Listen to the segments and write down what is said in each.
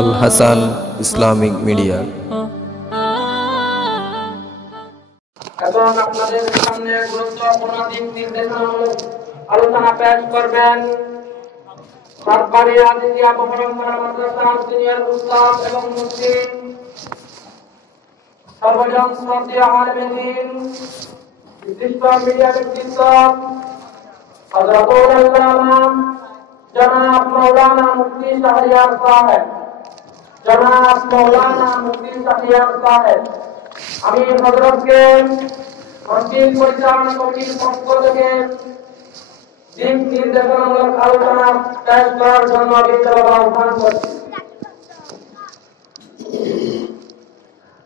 Al Hasan Islamic media. এবং আপনাদের সামনে গুরুত্বপূর্ণ দিক নির্দেশনামূলক আলোচনা পেশ করবেন সরকারি আজিজিয়া পরম্পরা মাদ্রাসার সিনিয়র উস্তাদ এবং মুফতি সর্বজন শ্রদ্ধেয় আলেম দ্বীন বিশিষ্ট মিডিয়া ব্যক্তিত্ব হযরতুল আল্লামা জনাব মাওলানা মুফতি শাহরিয়ার সাহেব, জনাব মাওলানা মুফতি শাহরিয়ার সাহেব, আমি হযরতকে মসজিদ পরিচালনা কমিটির পক্ষ থেকে দিক নির্দেশনামূলক আলোচনা পেশ করার জন্য বিশেষভাবে আহ্বান করছি।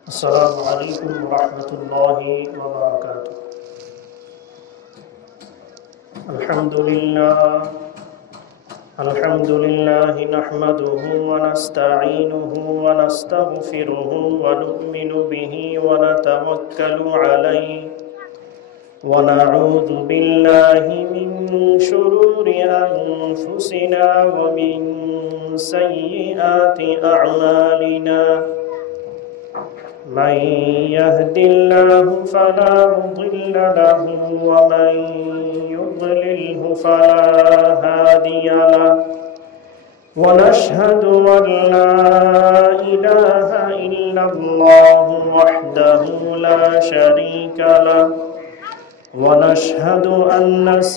আসসালামু আলাইকুম ওয়া রাহমাতুল্লাহি ওয়া বারাকাতুহু। আলহামদুলিল্লাহ নাহমাদুহু ওয়া নাস্তাঈনুহু ওয়া নাস্তাগফিরুহু ওয়া নু'মিনু বিহি ওয়া নাতাওয়াক্কালু আলাইহি ওয়া নাউযু বিল্লাহি মিন শুরুরি আনফুসিনা ওয়া মিন সাইয়্যাতি আ'মালিনা। من يهد الله فلا مضل له ومن يضلله فلا هادي له ونشهد أن لا إله إلا الله وحده لا شريك له ونشهد أن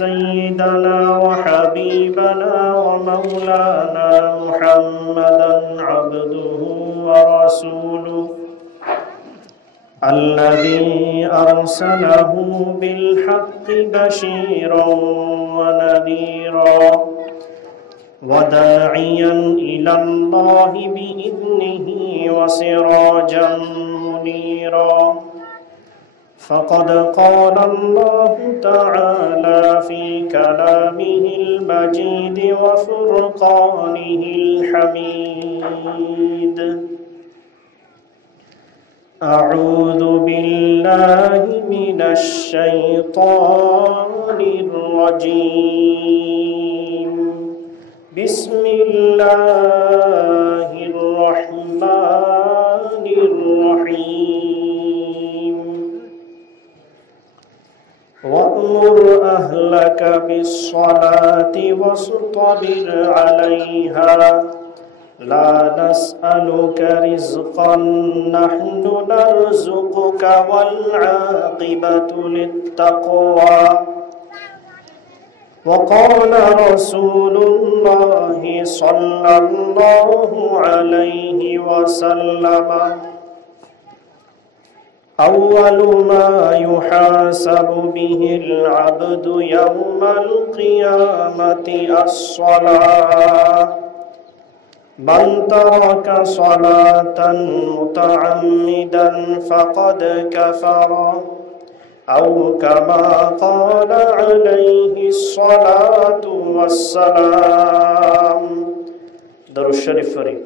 سيدنا وحبيبنا ومولانا محمدا عبده ورسوله الذي أرسله بالحق بشيرا ونذيرا وداعيا إلى الله بإذنه وسراجا منيرا. فقد قال الله تعالى في كلامه المجيد وفرقانه الحميد: أعوذ بالله من الشيطان الرجيم. بسم الله الرحمن الرحيم. وأمر أهلك بالصلاة واصطبر عليها لا نسألك رزقا نحن نرزقك والعاقبة للتقوى. وقال رسول الله صلى الله عليه وسلم: أول ما يحاسب به العبد يوم القيامة الصلاة، من ترك صلاة متعمدا فقد كفر، أو كما قال عليه الصلاة والسلام. درود الشريف فريق.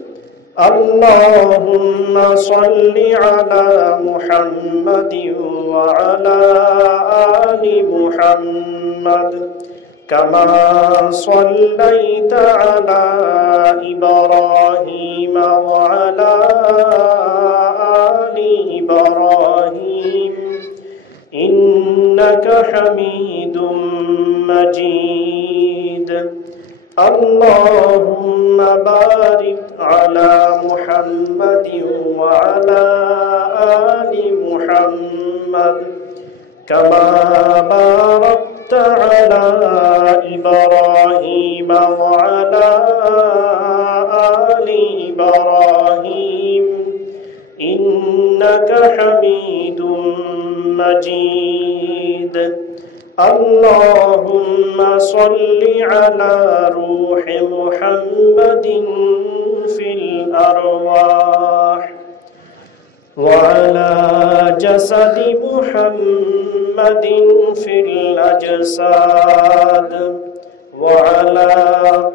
اللهم صل على محمد وعلى آل محمد كما صليت على إبراهيم وعلى آل إبراهيم إنك حميد مجيد. اللهم بارك على محمد وعلى آل محمد كما باركت على إبراهيم وعلى آل إبراهيم إنك حميد مجيد. اللهم صل على روح محمد في الأرواح وعلى جسد محمد في الأجساد وعلى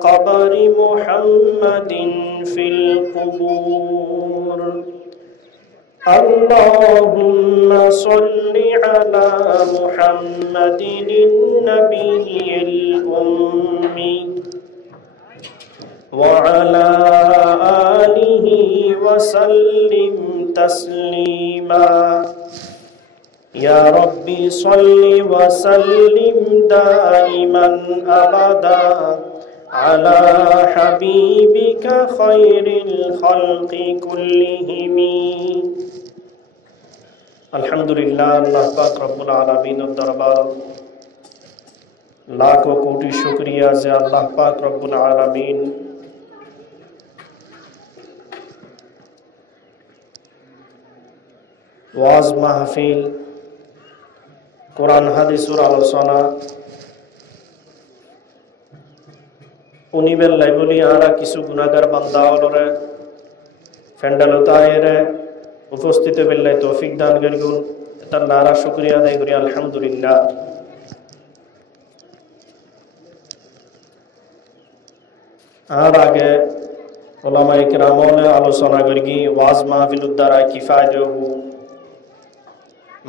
قبر محمد في القبور. اللهم صل على محمد النبي الأمي وعلى آله وسلم تسليما يا ربي صل وسلم دائما أبدا على حبيبك خير الخلق كلهم আলহামদুলিল্লাহ। আল্লাহ পাক রব্বুল আলামিনের দরবার লাখো কোটি শুকরিয়া যে আল্লাহ পাক রব্বুল আলামিন ওয়াজ মাহফিল, কোরআন হাদিসের আলোচনা উনি বেল্লাই বলি আরা কিছু গুনাহগার বান্দা হলরে ফেন্ডালতায়রে উপস্থিত বেল্লাই তৌফিক দান করিগুন তার নারা শুকরিয়া আদায় করি আলহামদুলিল্লাহ। আর আগে ওলামায়ে কেরামনে আলোচনা করি ওয়াজ মাহফিলুর দ্বারা কি ফায়দা হইব,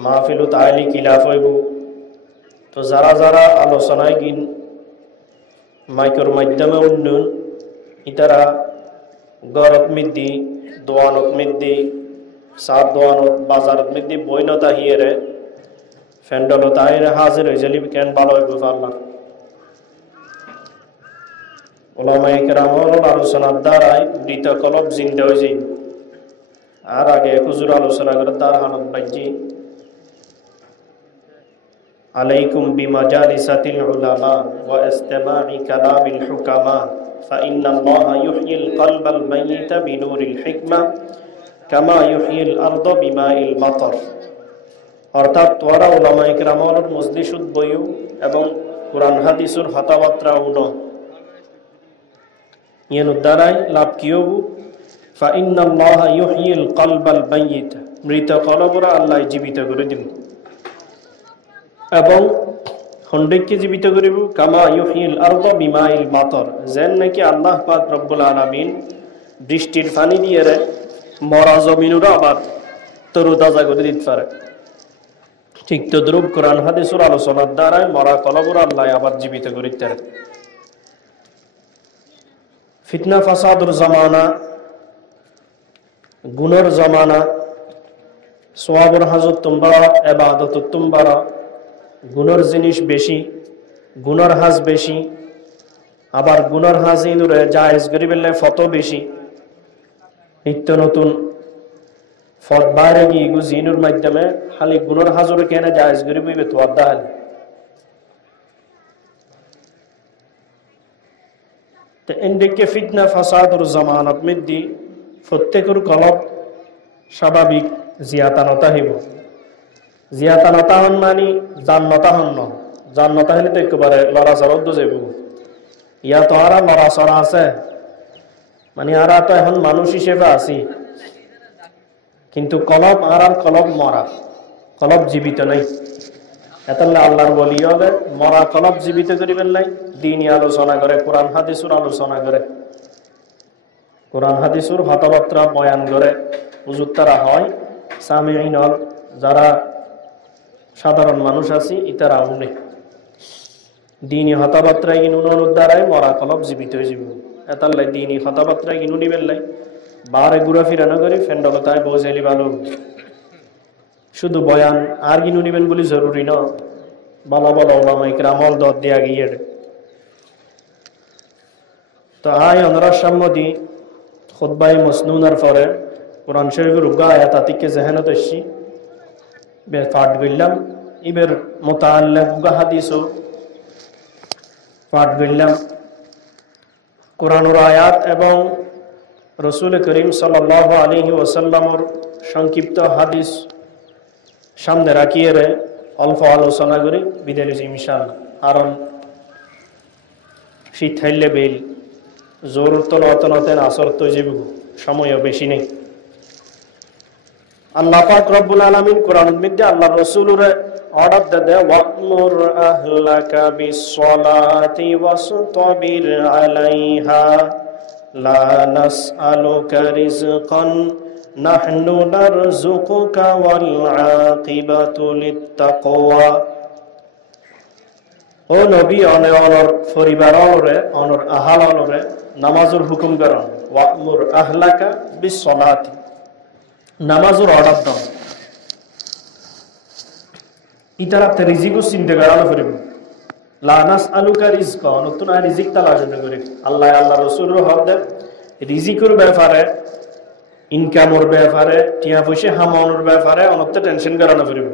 মাহফিলুত আইলি কি লাভ হইব। তো যারা যারা আলোচনায় গিন মাইকের মাধ্যমে উন্নয়ন ইতারা গরত মিদ্দি দোয়ানত মিদ্দি সাত দোয়ানত বাজারত মিদ্দি বইনতা হিয়েরে ফেন্ডলত আইরে হাজির হয়ে যালি কেন ভালো হইব পারলাম। ওলামায়ে কেরামর আলোচনার দ্বারাই মৃত কলব জিন্দা হয়ে যাই। আর আগে হুজুর আলোচনা করে তার হালত বাজি আলাইকুম বিমাজালিসাতিল উলামা ওয়া ইসতিমা'i কালামিল হুকামা ফাইন্নাল্লাহা ইউহয়িল কলবাল মাইয়িতা বিনুরিল হিকমা কামা ইউহয়িল আরদা বিমাইল মাতার। অর্থাৎ তোরা উলামায়ে কেরামর মজলিসুত বইও এবং কোরআন হাদিসের কথাবার্তা উনো ইয়ান দ্বারাই লাভ কি হবু ফাইন্নাল্লাহা ইউহয়িল কলবাল মাইয়িতা, মৃত কলবরা আল্লাহ জীবিত করে দিন এবং খন্ডকে জীবিত করিব কামা ইউহয়িল আরদা বিমাইল মাতার, যেন নাকি আল্লাহ পাক রব্বুল আলামিন বৃষ্টির পানি দিয়ে মরা জমিনুরা আবার তরুতাজা করে দিতে পারে। ঠিক তদ্রুপ কোরআন হাদিসের আলোচনার দ্বারা মরা কলবরা আল্লাহ আবার জীবিত করিতে পারে। ফিতনা ফাসাদুর জামানা, গুণর জামানা, সোয়াবুর হাজত তুমবারা এবাদত তুমবারা, গুণর জিনিস বেশি, গুণর হাজ বেশি, আবার গুণর হাজ ইঁদুরে জায়েজ গরিবের ফত বেশি, নিত্য নতুন ফত বাইরে গিয়ে জিনুর মাধ্যমে খালি গুণর হাজরে কেনে জায়েজ গরিব হইবে তো আদা হালি। তো এন্ডিকে ফিতনা ফাসাদুর জামানত মিদ্দি প্রত্যেকের কলব স্বাভাবিক জিয়াতানতা হইব। জিয়াতানতা হন মানি জান্নতা হন ন, জান্নতা হলে তো একেবারে লড়াচড়া তো যাব। ইয়া তো আর লড়াচড়া আছে মানে আর তো এখন মানুষ হিসেবে আছি, কিন্তু কলব আর কলব মরা, কলব জীবিত নাই। এতাল্লা আল্লাহর বলি হবে মরা কলব জীবিত করিবেন নাই, দিনই আলোচনা করে, কোরআন হাদিসের আলোচনা করে, কোরআন হাদিসের কথাবার্তা বয়ান করে হুজুর তারা হয় সামিঈনর যারা সাধারণ মানুষ আছি ইতারা উনে দিনই কথাবার্তা ইনুনের দ্বারাই মরা কলব জীবিত হয়ে যাব। এতাল্লাই দিনই কথাবার্তা ইনু নিবেন নাই, বারে ঘুরা ফিরানো করি ফেন্ডলতায় বৌজাইলি ভালো। শুধু বয়ান আর কিনু নিবেন বলে জরুরি ন, ভালো ভালো ওলামায়ে কেরামল দর দিয়া গিয়ে। তো আয় অনরার সম্মতি খুতবাই মসনুনার পরে কোরআন শরীফের উগা আয়াত আতিকে জেহেনত এসছি বে পাঠ করলাম। ইবের মোতাল্লিক উগা হাদিসও পাঠ করলাম। কোরআনের আয়াত এবং রসুল করিম সাল্লাল্লাহু আলাইহি ওয়াসাল্লামের সংক্ষিপ্ত হাদিস সামনে রাখিয়ে অল্প আলোচনা করে বিদায় নিচ্ছি ইনশাআল্লাহ। কারণ শীত থাইলে বেল জোর তো নতেন আসর তো যাব, সময়ও বেশি নেই। আল্লাহ পাক রব্বুল আলামিন কোরআনের মধ্যে আল্লাহ রাসূলের অর্ডার দেয় ওয়া'মুর আহলাকা বিস-সালাতি ওয়াসতাবির আলাইহা লা নাসআলুকা রিজকান নাহনু নারযুকুকা ওয়াল আকিবাতু লিত-তাকওয়া। ও নবী অনে অনর পরিবার অলরে অনর আহাল অলরে নামাজুর হুকুম করন ওয়ামুর আহলাকা বিসসালাতি নামাজুর অর্ডার দাও ইতারাতে রিজিকু চিন্তা করানো করিব লা নাসআলুকা রিজকা নতুন রিজিক তালাশ করি আল্লাহ আল্লাহ রাসূলের হদে রিজিকের ব্যাপারে ইনকামের ব্যাপারে টিয়া পয়সা হামানোর ব্যাপারে অনতে টেনশন করানো করিব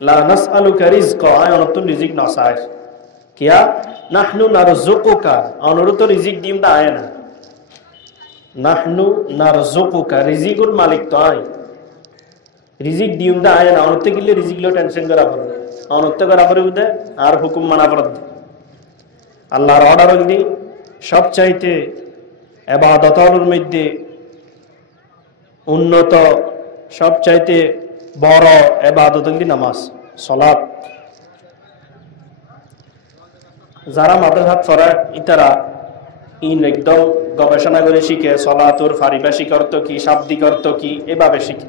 লা নাসআলুকা রিজকা আয় নতুন রিজিক না চাই কিয়া নাহনু নারযুকুকা অনুরত রিজিক দিম দা আয় না নাহনু নারযুকুকা রিজিকুর মালিক তো আয় রিজিক দিম দা আয় না অনতে গিলে রিজিক লো টেনশন করা পড়বে অনতে করা পড়বে আর হুকুম মানা পড়বে আল্লাহর অর্ডার দি সবচাইতে ইবাদতের মধ্যে উন্নত সবচাইতে বড় ইবাদত হল নামাজ সালাত যারা মাদ্রাসাত পড়ে ইতারা ইন একদম গবেষণা করে শিখে সালাতুর পারিভাষিক অর্থ কি শাব্দিক অর্থ কি এভাবে শিখে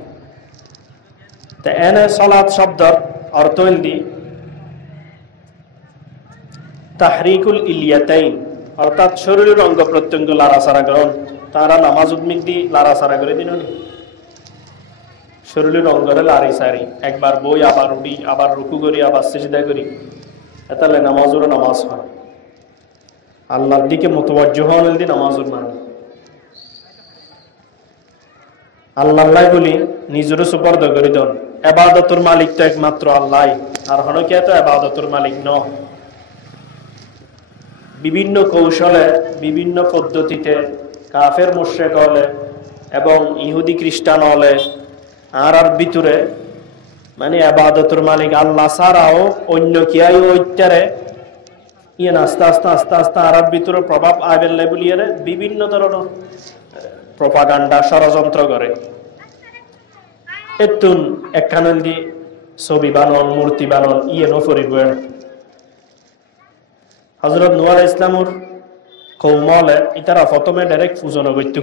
তো এনে সালাত শব্দর অর্থ হল দি তাহরিকুল ইলিয়াতাইন অর্থাৎ শরীরের অঙ্গ প্রত্যঙ্গ লাড়াচাড়া গ্রহণ তারা নামাজ উদ্মিক দি লাড়াচাড়া করে দিন শরীরের অঙ্গরে লাড়ি সারি একবার বই আবার উঠি আবার রুকু করি আবার সিজদা করি তাহলে নামাজেরও নামাজ হয় আল্লাহর দিকে মুতওয়াজ্জিহ হওয়ার দিন নামাজের মানে আল্লাহ বলি নিজেরও সুপর্দ করে দেন ইবাদতের মালিক তো একমাত্র আল্লাহ আর হনকিয়া তো ইবাদতের মালিক ন বিভিন্ন কৌশলে বিভিন্ন পদ্ধতিতে কাফের মুশরিক হলে এবং ইহুদি খ্রিস্টান হলে আর ভিতরে মানে ইবাদতের মালিক আল্লাহ ছাড়াও অন্য কিয়াই ঐত্যারে ইয়ান আস্তে আস্তে আস্তে আস্তে আরব ভিতরে প্রভাব আইবেল্লাই বলিয়ে বিভিন্ন ধরনের প্রপাগান্ডা ষড়যন্ত্র করে এতুন একখানন্দি ছবি বানন মূর্তি বানন ইয়েনও ফরিব হযরত নূহ আলাইহিস সালামর কওমলে ইতারা প্রথমে ডাইরেক্ট পূজন করত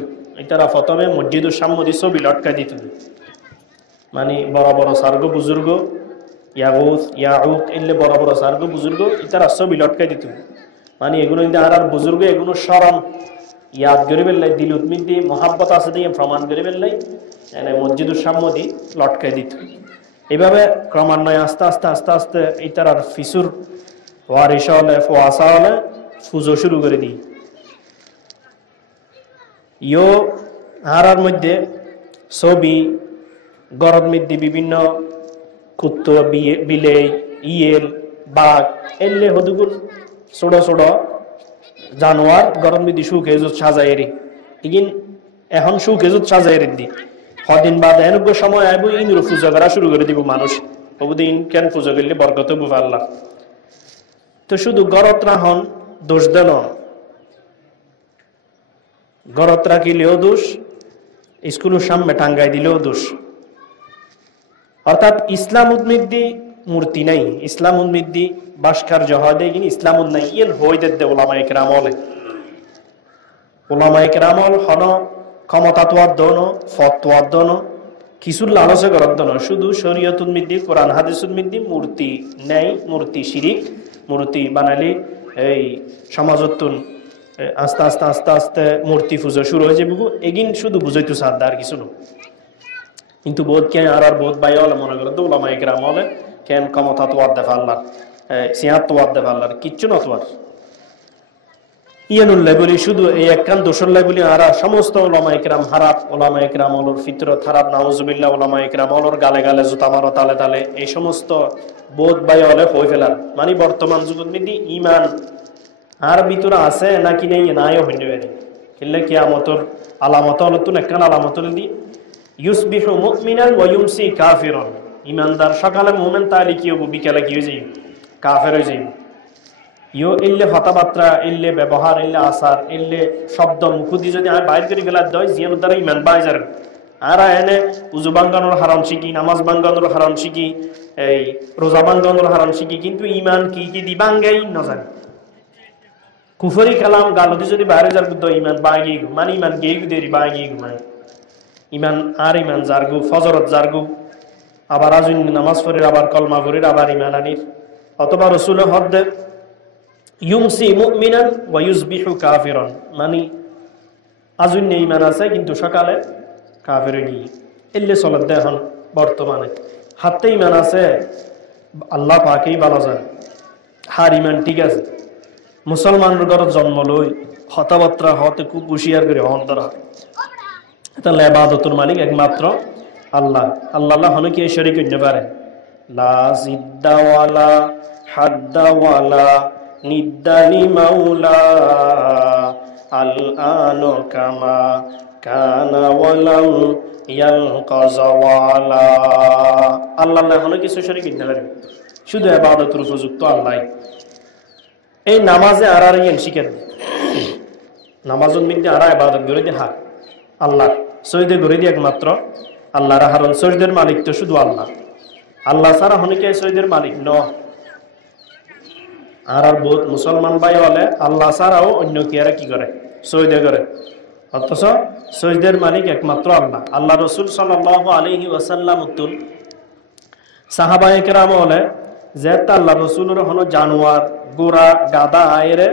ইতারা প্রথমে মসজিদুর সামনে ছবি লটকাই দিত মানে বড় বড় সার্গ বুজুর্গ ইয়াগুস ইয়াউক এলে বড় বড় সার্গ বুজুর্গ ইতারা ছবি লটকাই দিত মানে এগুলো আর বুজুর্গ এগুলো স্মরণ ইয়াদ করে বেললাই দিল উদ্মিদি মহাব্বত আছে দিয়ে প্রমাণ করে বেললাই এনে মসজিদুর সামনে লটকাই দিত এইভাবে ক্রমান্বয়ে আস্তে আস্তে আস্তে আস্তে ইতারার ফিসুর ওয়ারিশ হলে ফোয়াশা হলে পুজো শুরু করে দিই ইয়ো হারার মধ্যে ছবি গরদ মধ্যে বিভিন্ন কুত্ত বিলে ইয়েল বাঘ এলে হদুগুর ছোট ছোট জানোয়ার গরদ মধ্যে সুখ এজুত সাজাই এরি ইগিন এখন সুখ এজুত সাজাই এরি দি কদিন বাদ এনব্য সময় আইব ইন্দ্র পূজা করা শুরু করে দিব মানুষ ওদিন কেন পূজা করলে বরকত বুফাল্লাহ তো শুধু গরত রাহন দোষ দেন গরত রাখিলেও দোষ স্কুলের সামনে টাঙ্গাই দিলেও দোষ অর্থাৎ ইসলাম উদ্মিদ্দি মূর্তি নাই ইসলাম উদ্মিদ্দি বাসকার জহাদে কিন্তু ইসলাম নাই ইয়েন হই দে ওলামা একরামল হন ক্ষমতা তোয়ার দন ফতোয়ার দন কিছু লালসে করার দন শুধু শরীয়ত উদ্মিদ্দি কোরআন হাদিস উদ্মিদ্দি মূর্তি নাই মূর্তি শিরিক মূর্তি বানালি এই সমাজতুন আস্তে আস্তে আস্তে আস্তে মূর্তি পুজো শুরু হয়ে যাবে এগিন শুধু বুঝাইতো সাদ্দা আর কিছু না কিন্তু বোধ কেন আর বোধ বাই হলে মনে করে ওলামা একরাম হলে কেন ক্ষমতা তোয়ার দে পাল্লার সিয়াত তোয়ার দে পাল্লার কিচ্ছু না তোয়ার ইয়ানুল্লাহ বলি শুধু এই একখান দোষল্লাহ বলি আর সমস্ত ওলামা একরাম হারাপ ওলামা একরাম অলর ফিতরত হারাপ নাউজুবিল্লাহ ওলামা একরাম অলর গালে গালে জুতা মারো তালে তালে এই সমস্ত বোধ বাই হলে হয়ে ফেলার মানে বর্তমান যুগত মিদি ইমান আর ভিতরে আছে নাকি নেই নাইও হইতে পারে কিল্লে কিয়ামতর আলামত হল তুন একখান আলামত দি ইউসবিহু মুমিনান ওয়া ইউমসি কাফিরন ইমানদার সকালে মুমিন তাহলে কি হবো বিকালে কি হয়ে যাবে কাফের হয়ে যাবে ইয়ো এলে কথাবার্তা এলে ব্যবহার এলে আচার এলে শব্দ মুখুদি যদি আমি বাইর করে ফেলার দয় জিয়ানোর দ্বারা ইমান বাইজার আর এনে উজু বাঙ্গানোর হারাম শিখি নামাজ বাঙ্গানোর হারাম শিখি এই রোজা বাঙ্গানোর হারাম শিখি কিন্তু ইমান কি কি দি বাঙ্গাই ন জানি কুফরি কালাম গালতি যদি বাইরে যার বুদ্ধ ইমান বাগি মানে ইমান গেই দেরি বাগি মানে ইমান আর ইমান জারগু ফজরত জারগু আবার আজুন নামাজ পড়ির আবার কলমা পড়ির আবার ইমান আনির অথবা রসুল হদ্দে ইউমসি মুমিনান ওয়া ইউসবিহু কাফিরান, মানে আজুন ঈমান আছে কিন্তু সকালে কাফের হয়ে গিয়ে এলে চলত দেখুন বর্তমানে হাতে ঈমান আছে আল্লাহ পাকেই ভালো জানে, হার ঈমান ঠিক আছে, মুসলমানের ঘরে জন্ম লই কথাবার্তা হতে খুব হুঁশিয়ার করে অন্তরা, তাহলে ইবাদতের মালিক একমাত্র আল্লাহ। আল্লাহ হলো কি শরীক হইতে পারে, লা জিদ্দা ওয়ালা হাদ্দা ওয়ালা নিদ্দানি মাওলা আল আনো কামা কানা ওয়ালাম ইয়ালকাযা ওয়ালা। আল্লাহ হলো কিছু শরীক হইতে পারে, শুধু ইবাদতের উপযুক্ত আল্লাহ। এই নামাজে আর শিখেন, নামাজের মধ্যে আর ইবাদত করে দিয়ে হা আল্লাহ সৈদে করে দিয়ে একমাত্র আল্লাহর, হারণ সৈদের মালিক তো শুধু আল্লাহ, আল্লাহ ছাড়া হনিকে সৈদের মালিক ন। আর বহুত মুসলমান ভাই হলে আল্লাহ ছাড়াও অন্য কি আর কি করে সৈদে করে, অথচ সৈদের মালিক একমাত্র আল্লাহ। আল্লাহ রসুল সাল্লাল্লাহু আলাইহি ওয়াসাল্লাম উত্তুল সাহাবায়ে কেরাম হলে যে আল্লাহ রসুলের হলো জানোয়ার গোড়া গাদা আয়েরে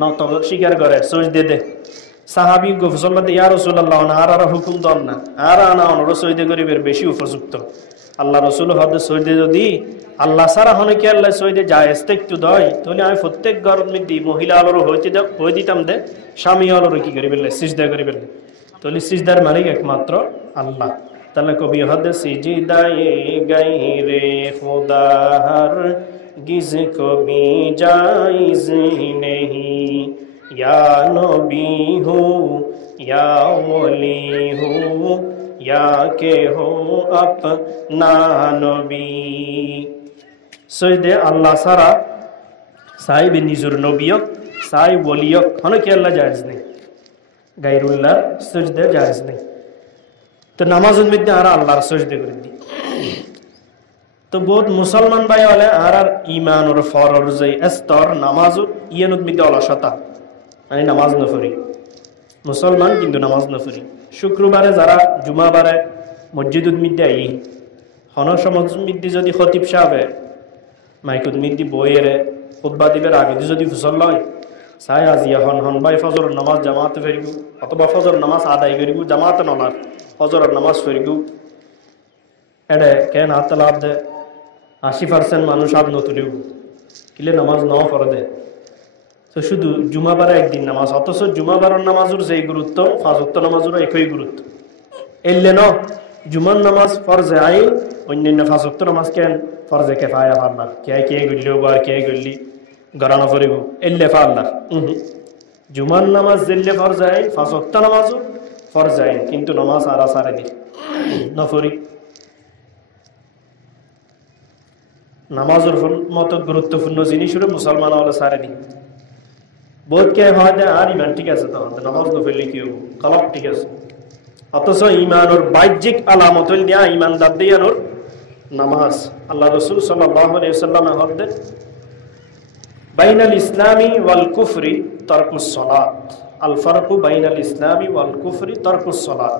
নত স্বীকার করে সজদে দে, সাহাবি মুসলমান ইয়া রাসূলুল্লাহ আর হুকুম দন না আর আনা অনর সজদে করিবের বেশি উপযুক্ত। আল্লাহ রসুল হদে সজদে যদি আল্লাহ সারা হনে কি আল্লাহ সজদে জায়েজ একটু দয়, তাহলে আমি প্রত্যেক ঘর মধ্যে মহিলা আলোর হয়ে দিতাম দে, স্বামী আলোর কি করি বেললে সিজদা করি বেললে, তাহলে সিজদার মালিক একমাত্র আল্লাহ। তাহলে কবি হদে সিজদায়ে গায়রে খুদা হর গিজ কবি জায়েজ নেহি, या नबी हो या वली हो या के हो अपना नबी। সজদে আল্লাহ সারা সাইব নিজুর নবিয়ক সাই ওলিয়ক হনে কি আল্লাহ জায়েজ নেই, গায়রুল্লাহ সজদে জায়েজ নেই। তো নামাজের মধ্যে আর আল্লাহর সজদে করে দি, তো বহুত মুসলমান ভাই হলে আর ইমানুর ফরর যে স্তর নামাজুর ইয়ানুর মধ্যে অলসতা, মানে নামাজ নফরি মুসলমান কিন্তু নামাজ নফরি। শুক্রবারে যারা জুমাবারে মসজিদুদ মধ্যে আই হন সমাজ মধ্যে যদি খতিব সাহেবে মাইকুদ মধ্যে বইয়েরে খুতবা দিবের আগে যদি ফুসল লয় চাই আজি হন হন ভাই ফজর নামাজ জামাতে ফেরিব, অথবা ফজর নামাজ আদায় করিব জামাতে নলার ফজরের নামাজ ফেরিব, এডে কেন হাত লাভ দে 80% মানুষ হাত নতুলিব কিলে নামাজ ন করে দে। তো শুধু জুমাবারে একদিন নামাজ, অথচ জুমাবারের নামাজের যেই গুরুত্ব পাঁচ ওয়াক্ত নামাজেরও একই গুরুত্ব। এলে ন জুমার নামাজ ফরজে আইন, অন্যান্য পাঁচ ওয়াক্ত নামাজ কেন ফরজে কেফায়া ফাল্লার, কে গড়লেও আর কে গড়লি গড়ানো ফরিব এলে ফাল্লার। জুমার নামাজ জেললে ফরজে আইন, পাঁচ ওয়াক্ত নামাজও ফরজে আইন, কিন্তু নামাজ আর সারে দি নফরি। নামাজের মতো গুরুত্বপূর্ণ জিনিসের মুসলমান হলে সারে দি বহুত কে হয় আর ইমান ঠিক আছে, তখন নামাজ নফেললে কি হবো কলব ঠিক আছে, অথচ ইমানোর বাহ্যিক আলামত দিয়া ইমানদার দিয়ানোর নামাজ। আল্লাহ রসুল সাল্লাল্লাহু আলাইহি ওয়াসাল্লাম হরদেন বাইনাল ইসলামি ওয়াল কুফরি তারকুস সালাত, আল ফারকু বাইনাল ইসলামি ওয়াল কুফরি তারকুস সালাত।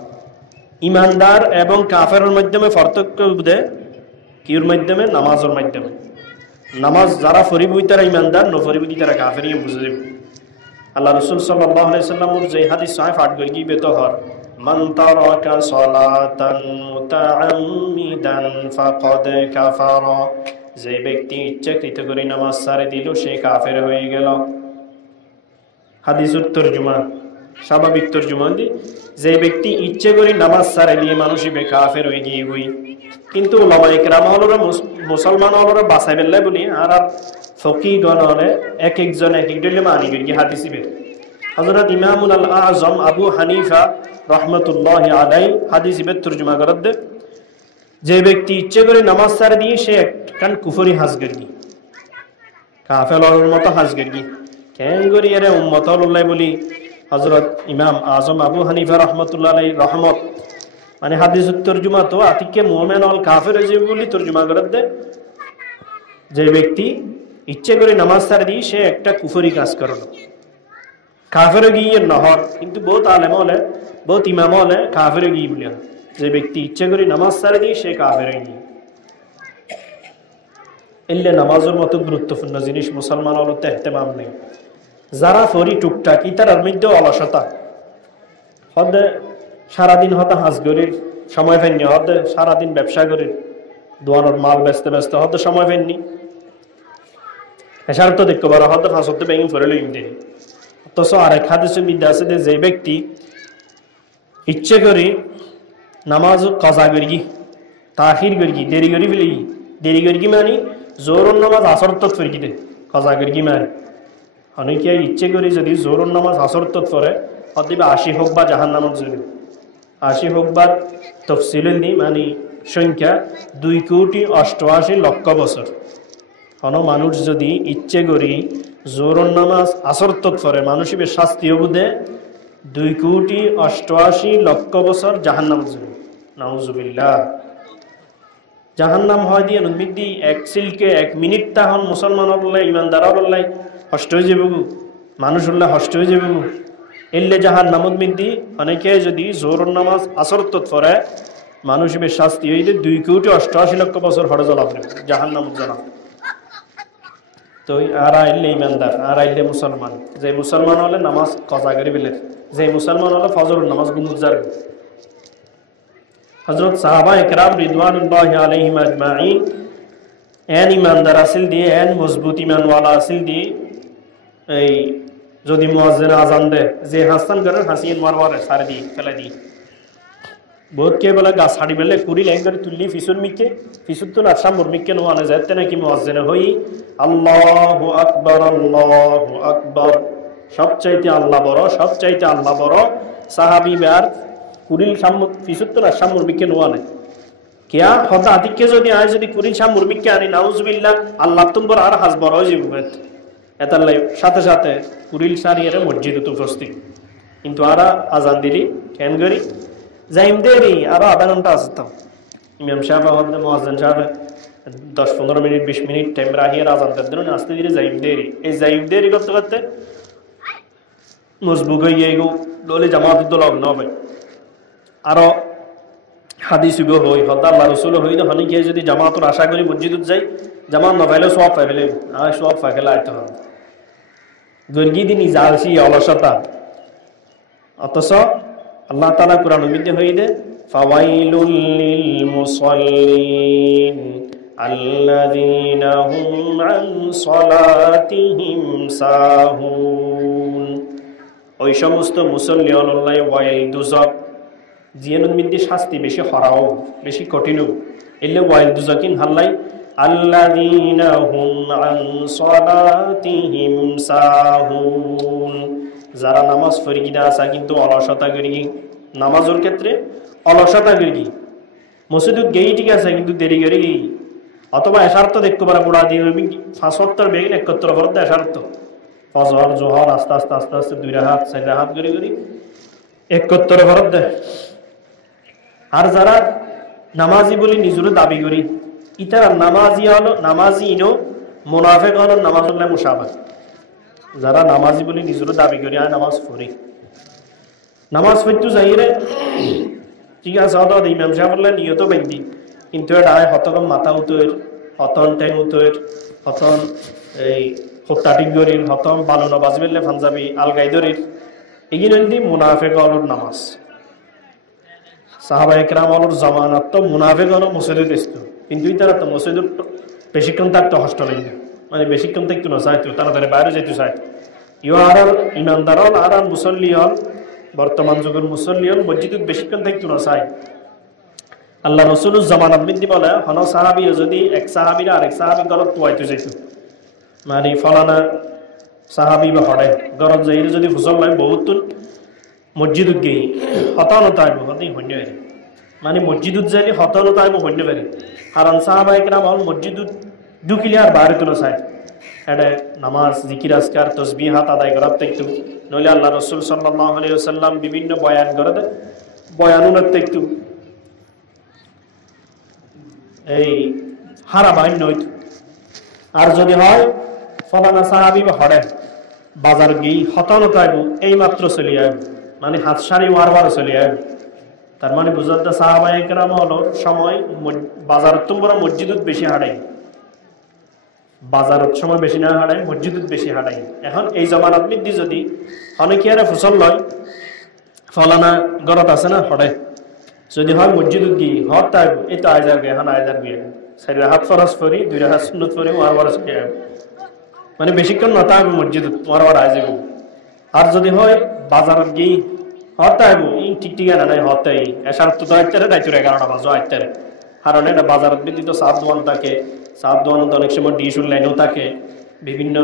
ইমানদার এবং কাফেরের মাধ্যমে পার্থক্য বুঝে কির মাধ্যমে নামাজের মাধ্যমে। নামাজ যারা ফরিবই তারা ইমানদার, নফরিবই তারা কাফেরই বুঝে যাবে। আল্লাহ রসুল সাল্লাল্লাহু আলাইহি ওয়াসাল্লাম যে হাদিস সহিহ পাঠ করি কি বেতহর মান তারাকা সালাতান মুতাআম্মিদান ফাকাদ কাফারা, যে ব্যক্তি ইচ্ছাকৃত করে নামাজ ছাড়ে দিল সে কাফের হয়ে গেল। হাদিসের তরজমা স্বাভাবিক তরজমা দি যে ব্যক্তি ইচ্ছে করে নামাজ ছাড়ে দিয়ে মানুষই কাফের হয়ে গিয়ে হই, কিন্তু উলামায়ে কেরাম হলরা মুসলমান হলরা বাঁচাই বেল্লাই বলি আর ফকিগণ হলে এক একজন এক এক ডলে মানি করি হাদিসি বের। হযরত ইমামুল আযম আবু হানিফা রাহমাতুল্লাহি আলাইহি হাদিসি বের তরজমা করেন দে যে ব্যক্তি ইচ্ছে করে নামাজ ছাড়ে দিয়ে সে কান কুফরি হাজগরি কাফেরের মতো হাজগরি কেন করি এর উম্মত আল্লাহ বলি। হযরত ইমাম আযম আবু হানিফা রাহমাতুল্লাহি আলাইহি রহমত মানে হাদিসের তরজমা তো আতিকে মুমিন অল কাফের হয়ে বলি তরজমা করেন দে যে ব্যক্তি ইচ্ছে করে নামাজ ছাড়ে দিয়ে সে একটা কুফরি কাজ করল, কাফের গিয়ে নহর। কিন্তু বহুত আলেম হলে বহুত ইমাম হলে কাফের গিয়ে বলে যে ব্যক্তি ইচ্ছে করে নামাজ ছাড়ে দিয়ে সে কাফের গিয়ে। এলে নামাজের মতো গুরুত্বপূর্ণ জিনিস মুসলমান হলো তেহতেমাম নেই। যারা ফরি টুকটাক ইতার মধ্যে অলসতা হদে সারাদিন হতে হাঁসগরির সময় ফেননি, হদে সারাদিন ব্যবসা করি দোয়ানোর মাল বেচতে ব্যস্ত হতে সময় ফেননি। এসার তো দেখতে পারো হতে ফাঁসতে ব্যাঙি ফরে লইম দিন। অথচ আরেক হাদিসের বিদ্যা আছে যে ব্যক্তি ইচ্ছে করি নামাজ কাজা করি তাহির করি দেরি করি ফেলি, দেরি করি মানে জোরন নামাজ আসর তৎ ফেরকি দে কাজা করি মানে অনেকে ইচ্ছে করি যদি জোরন নামাজ আসর তৎ করে অতএব ৮০ হোক বা জাহান নামাজ জরুরি ৮০ হোক বা তফসিল নি মানে সংখ্যা ২,৮৮,০০,০০০ বছর। কোনো মানুষ যদি ইচ্ছে করি জোরন নামাজ আসর তৎ করে মানুষের শাস্তি বুধে ২,৮৮,০০,০০০ বছর জাহান নামাজ জরুরি। নাউজুবিল্লাহ। জাহান্নাম হয় দিয়ে নদী এক সিলকে ১ মিনিট তাহন মুসলমান হল্লাই ইমানদার হল্লাই হষ্ট হয়ে যাবে, মানুষ হল্লাই হষ্ট হয়ে যাবে। এলে জাহান্নামত মিদ্দি অনেকে যদি জোরন নামাজ আসর তৎ করে মানুষের শাস্তি হইলে ২,৮৮,০০,০০০ বছর হরে জ্বলাব জাহান্নামত জ্বলাব। তো আর আইলে ইমানদার আর আইলে মুসলমান, যে মুসলমান হলে নামাজ কজা করি বেলে, যে মুসলমান হলে ফজর নামাজ গুমুজার। হযরত সাহাবা ইকরাম রিদওয়ানুল্লাহি আলাইহিম আজমাইন এন ইমানদার আসিল দিয়ে এন মজবুত ইমানওয়ালা আসিল দিয়ে এই যদি মুয়াজ্জিন আজান দে যে হাসান করে হাসিন মারওয়ারে সারে দি ফেলে দি বহুত কে বলে গাছ হাড়ি বেলে কুড়ি লাইন করে তুললি ফিসুর মিকে ফিসুর তো আসাম মুরমিকে নোয়ানে যাতে নাকি মুয়াজ্জিন হই আল্লাহু আকবার সবচাইতে আল্লাহ বড়, সবচাইতে আল্লাহ বড়। সাহাবী বার কুড়িল সামুদ ফিসুর তো আসাম মুরমিকে নোয়ানে কিয়া হতা আদিকে যদি আয় যদি কুড়িল সাম মুরমিকে আনি নাউজুবিল্লাহ আল্লাহ তুমবর আর হাস বড় হয়ে যাবে। এটার সাথে সাথে কুড়িল সারিয়ে মসজিদ উপস্থিত, কিন্তু আরা আজান দিলি কেন করি যাইম দেরি আরো আধা ঘন্টা আসতাম। ইমাম সাহেব মুয়াজ্জিন সাহেব ১০-১৫ মিনিট ২০ মিনিট টাইম রাখিয়ে আজান দেন আসতে দিলে যাইম দেরি। এই যাইম দেরি করতে করতে মজবুক হয়ে গিয়ে দলে জামাত লগ্ন হবে। আরো হাদিস হই হদ্দা আল্লাহ রসুল হই না হনি খেয়ে যদি জামাতর আশা করি মসজিদত যাই জামাত নফাইলে সব পাইলে আর সব ফাঁকেলা আইতে হবে গর্গি দিন ইজালসি অলসতা। অথচ আল্লাহ তাআলা কুরআন মধ্যে হই দে ফাওয়াইলুল লিল মুসাল্লিন আল্লাযীনা হুম আন সালাতিহিম সাহুন। ওই সমস্ত মুসল্লি আল্লাহ ওয়াইল দুজক জিয়ানুল মিদ্দি শাস্তি বেশি হরাও বেশি কঠিন এলে ওয়াইল দুজকিন হাল্লাই আল্লাযীনা হুম আন সালাতিহিম সাহুন। যারা নামাজ পড়ি কিনা আসা কিন্তু অলসতা করি, নামাজের ক্ষেত্রে অলসতা করি মসজিদত গেই ঠিক আছে কিন্তু দেরি করি, অথবা এশার তো দেখতে পারে বুড়া দিয়ে ৫ বেগিন ৭১ ভরত এশার তো ফজর জোহর আস্তে আস্তে আস্তে আস্তে ২ রাকাত ৪ রাকাত করি ৭১ ভরত দেয়। আর যারা নামাজি বলি নিজের দাবি করি ইতারা নামাজি হলো নামাজি ইনো মুনাফিক হলো নামাজুল্লাহ মুশাবাহ। যারা নামাজি বলি নিজের দাবি করি আর নামাজ পড়ি নামাজ পড়তে যাই রে ঠিক আছে হত ইমাম সাহেব বললেন নিয়ত বেঁধি কিন্তু এটা হতকম মাথা উতর হতন ট্যাং উতর হতন এই হত্যাটিক গরির হতম বালুনা বাজবেলে পাঞ্জাবি আলগাই দরির এগিয়ে দি মুনাফিক হলোর নামাজ। সাহাবা একরাম হলোর জামানত তো মুনাফিক হলো মসজিদে আসতো কিন্তু তারা তো মসজিদে বেশিক্ষণ থাকতো হস্টেলে মানে বেশিক্ষণ থাকতো না চাইতো তাড়াতাড়ি বাইরে যেতে চাইতো। ইউ আর ইমানদার হল আর মুসল্লি হল বর্তমান যুগের মুসল্লি হল মসজিদে বেশিক্ষণ থাকতো না চাই। আল্লাহ রসুল জামানত বৃদ্ধি বলে হন সাহাবি যদি এক সাহাবিরা আরেক সাহাবি গলত তোয়াইতে যেত মানে ফলানা সাহাবি বা হড়ে গরত যাই যদি ফুসল হয় বহুত মসজিদত গেই হতাহত আইব হতেই হন্য পারে মানে মসজিদত যাইলে হতাহত আইব হন্য পারে। কারণ সাহাবা একরাম হল মসজিদত ঢুকিলে আর বাইরে তুলো চাই এটা নামাজ জিকির আজকার তসবিহাত আদায় করার একটু নইলে আল্লাহ রসুল সাল্লাল্লাহু আলাইহি ওয়াসাল্লাম বিভিন্ন বয়ান করে বয়ানুনার একটু এই হারা বাহিনী নইত। আর যদি হয় ফলানা সাহাবি বা হড়ে বাজার গিয়ে হতাহত আইব এই মাত্র চলে আইব মানে হাত সারি ওয়ারবার চলে আইব। তার মানে বুঝতে সাহাবা একরাম হলো সময় বাজার তোমরা মসজিদত বেশি হারাই বাজারত সময় বেশি না হাঁটাই, মসজিদত বেশি হাঁটাই। এখন এই জমানাত মধ্যে যদি অনেকিয়ারে ফসল লয়, ফলানা গরত আছে না হড়ে, যদি হয় মসজিদত গিয়ে হর তাই এই তো আয়জার গে এখন আয়জার বিয়ে সাইড হাত ফরাস করি, 2 হাত সুন্নত করি, ওয়ার মানে বেশিক্ষণ নতা হবে মসজিদত ওয়ার আয় যাব। আর যদি হয় বাজারত গিয়ে হর তাই এই ঠিক ঠিক না নাই হর তাই এসার তো আইতারে দায়িত্ব 11টা বাজো আইতারে, কারণ এটা বাজারত বৃদ্ধি তো সাত দোয়ান থাকে, সাত দোয়ানত অনেক সময় ডিশ লাইনও থাকে, বিভিন্ন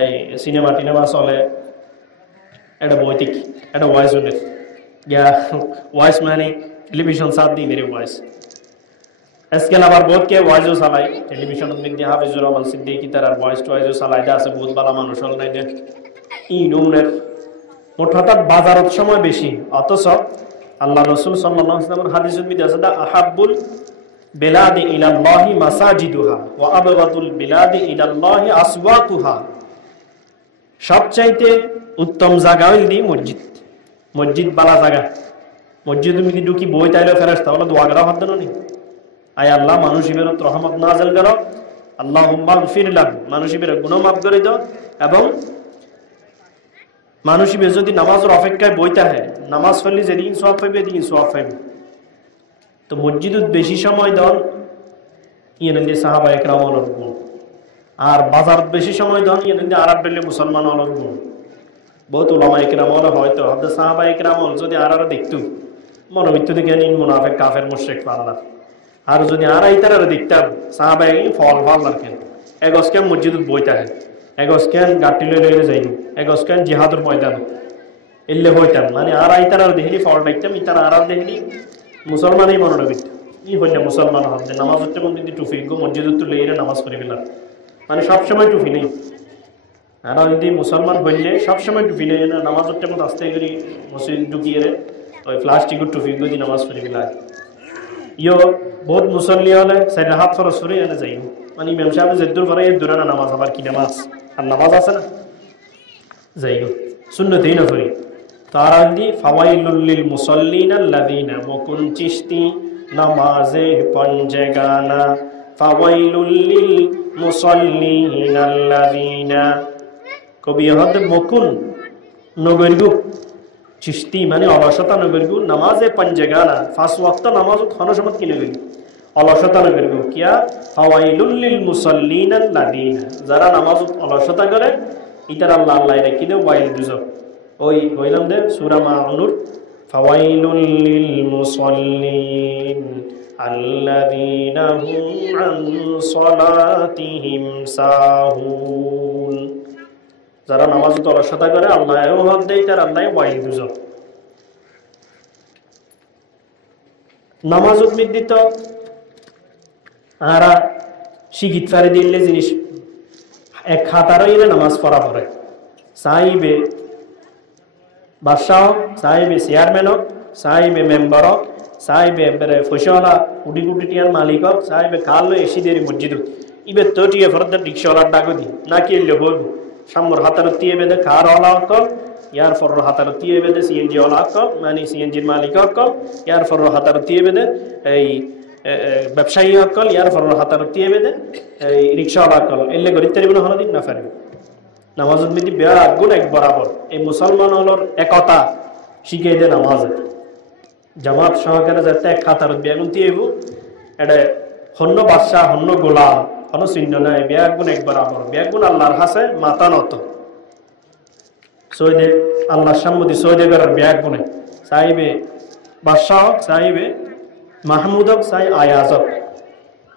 এই সিনেমা টিনেমা চলে, এটা বৈতিক, এটা ওয়াইজ উল্লেখ গিয়া ওয়াইস মানে টেলিভিশন সাত দিই মেরে ওয়াইস আজকাল আবার বহুত কে ওয়াইজও চালাই টেলিভিশনত মিগদি হাফিজুর রহমান সিদ্দিকী তার আর ওয়াইজ টয়েজও চালাই আছে, বহুত ভালো মানুষ হল নাই ই নমুনের মোট হঠাৎ বাজারত সময় বেশি। অথচ আল্লাহ রসুল সাল্লাল্লাহু আলাইহি ওয়াসাল্লাম হাদিসের মধ্যে আছে আহাব্বুল বিলাদি ইলাল্লাহি মাসাজিদুহা ওয়া আবগাদুল বিলাদি ইলাল্লাহি আসওয়াতুহা, সবচাইতে উত্তম জায়গা হইল দি মসজিদ। মসজিদ বালা জায়গা, মসজিদ মিদি ঢুকি বই তাইলে ফেরেশতা হলো দোয়া করা হতো না। আয় আল্লাহ মানুষ ইবেরত রহমত নাযিল করো, আল্লাহুম্মা গফির লাহু, মানুষ ইবের গুনাহ মাফ করে দাও। এবং মানুষ ইবে যদি নামাজের অপেক্ষায় বইতে হয়, নামাজ পড়লে যেদিন সওয়াব পাইবে এদিন সওয়াব পাইবে। তো মসজিদত বেশি সময় দেন ইয়ে সাহাবায়ে কেরামের গুণ, আর বাজারত বেশি সময় দেন ইয়ে আরব বেলে মুসলমান হলোর গুণ। বহুত উলামায়ে কেরাম হয়তো হযরত সাহাবায়ে কেরাম যদি আর দেখতো মনে হইতো দেখেন মুনাফিক কাফের মুশরিক পাল্লা, আর যদি আর আইতারা দেখতাম সাহাবায়ে ফল ফল রাখেন এগসকে মসজিদত বইতে হয়, এগসকেন গাটি লইলে যাইব, এগসকেন জিহাদের ময়দান এলে হইতাম, মানে আর আইতারা দেখলি ফল দেখতাম, ইতারা আর দেখলি মুসলমানই মনে রাখত ই হইলে মুসলমান হতে নামাজ হচ্ছে কোন দিন টুফি গো মসজিদত লইলে নামাজ পড়ে ফেলার, মানে সবসময় টুফি নেই। আর যদি মুসলমান হইলে সবসময় টুপি নেই না, নামাজ হচ্ছে মতো আস্তে করি মসজিদ ঢুকিয়ে ওই প্লাস্টিকের টুপি যদি নামাজ পড়ে ফেলায় ইয়ো বহুত মুসল্লি হলে সাইড হাত ফরস করে এনে যাই, মানে ইমাম সাহেব যেদুর করে এর দূরে না নামাজ, আবার কি নামাজ আর নামাজ আছে না যাই সুন্নতেই না করি। তার আগে ফাওয়াইলুল লিল মুসাল্লিনা আল্লাযিনা মুকুন চিশতি নামাজে পঞ্জে গানা, ফাওয়াইলুল লিল মুসাল্লিনা আল্লাযিনা কবি হদ মুকুন নগরগু চিশতি মানে অলসতা নগরগু নামাজে পঞ্জে গানা, 5 ওয়াক্ত নামাজ খনসমত কি নগরগু অলসতা নগরগু কিয়া ফাওয়াইলুল লিল মুসাল্লিনা আল্লাযিনা, যারা নামাজ অলসতা করে ইতার আল্লাহ আল্লাহ রেখে দেও ওয়াইল দুজক। ওই হইলাম দে সূরা মাউনুর ফাওয়াইলুল লিল মুসাল্লিন আল্লাযিনা হুম আন সালাতিহিম সাহুন, যারা নামাজ অলসতা করে আল্লাহও হক দেয় তার আল্লাহ ওয়াইল দুজক। নামাজ উদ্মিত আরা শিখিত ফারে দিলে জিনিস এক খাতারই নামাজ পড়া পড়ে, সাহিবে বাদশাহ হোক, সাহিবে চেয়ারম্যান হোক, সাহিবে মেম্বার হোক, সাহিবে ফসলা কোটি কোটি টিয়ার মালিক হোক, সাহিবে কাল এসি দেরি মসজিদ ইবে তো টিয়ে ফরত রিক্সাওয়ালার ডাক দি না কি এলে হইব সামর হাতার দিয়ে বেঁধে খার হলা হকল, ইয়ার ফর হাতার দিয়ে বেঁধে সিএনজি হলা হকল মানে সিএনজির মালিক হকল, ইয়ার ফর হাতার দিয়ে বেঁধে এই ব্যবসায়ী হকল, ইয়ার ফর হাতার দিয়ে বেঁধে এই রিক্সাওয়ালা হকল এলে গরিব তারিব না হলো দিন না ফেরবে। নামাজ উদ্মিতি বেড়া গুণ এক বরাবর এই মুসলমান হলোর একতা শিখিয়ে দেয় নামাজে জামাত সহকারে যাতে এক খাতার বেগুন দিয়েব এটা হন্য বাদশাহ হন্য গোলাম কোনো চিহ্ন নাই, বেগুন এক বরাবর বেগুন আল্লাহর হাসে মাথা নত সৈদে আল্লাহর সাম্মতি সৈদে করার বেগুনে সাহিবে বাদশাহ হোক, সাহিবে মাহমুদ হোক, সাহি আয়াজ হোক,